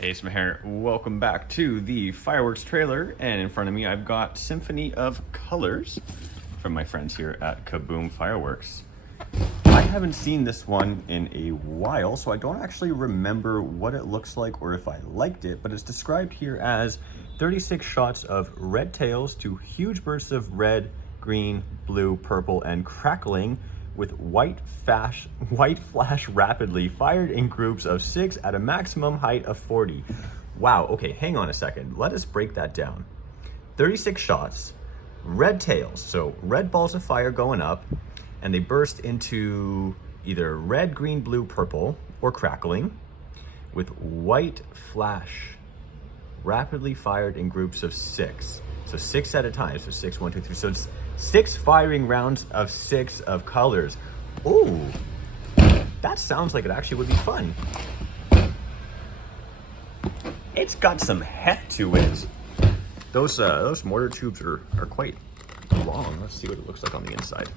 Hey, Smith here. Welcome back to the fireworks trailer, and in front of me I've got Symphony of Colours from my friends here at Kaboom Fireworks. I haven't seen this one in a while, so I don't actually remember what it looks like or if I liked it, but it's described here as 36 shots of red tails to huge bursts of red, green, blue, purple, and crackling with white flash rapidly, fired in groups of 6 at a maximum height of 40. Wow, okay, hang on a second. Let us break that down. 36 shots, red tails, so red balls of fire going up, and they burst into either red, green, blue, purple, or crackling, with white flash rapidly fired in groups of 6. So 6 at a time, so 6, 1, 2, 3. So it's 6 firing rounds of 6 of colors. Ooh, that sounds like it actually would be fun. It's got some heft to it. Those mortar tubes are quite long. Let's see what it looks like on the inside.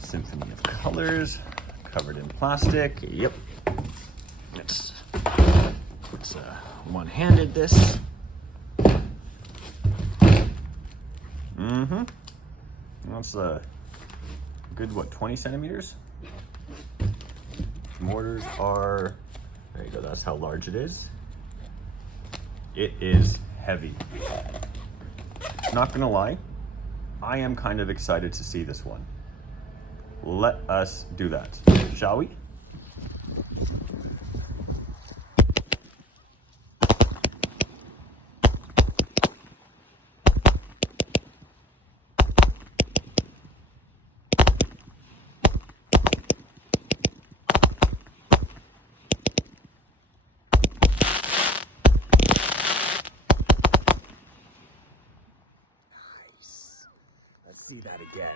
Symphony of Colours, covered in plastic. Yep. Let's one-handed this. That's a good, what, 20 centimeters? Mortars are, there you go, that's how large it is. It is heavy. Not gonna lie, I am kind of excited to see this one. Let us do that, shall we? Let's see that again.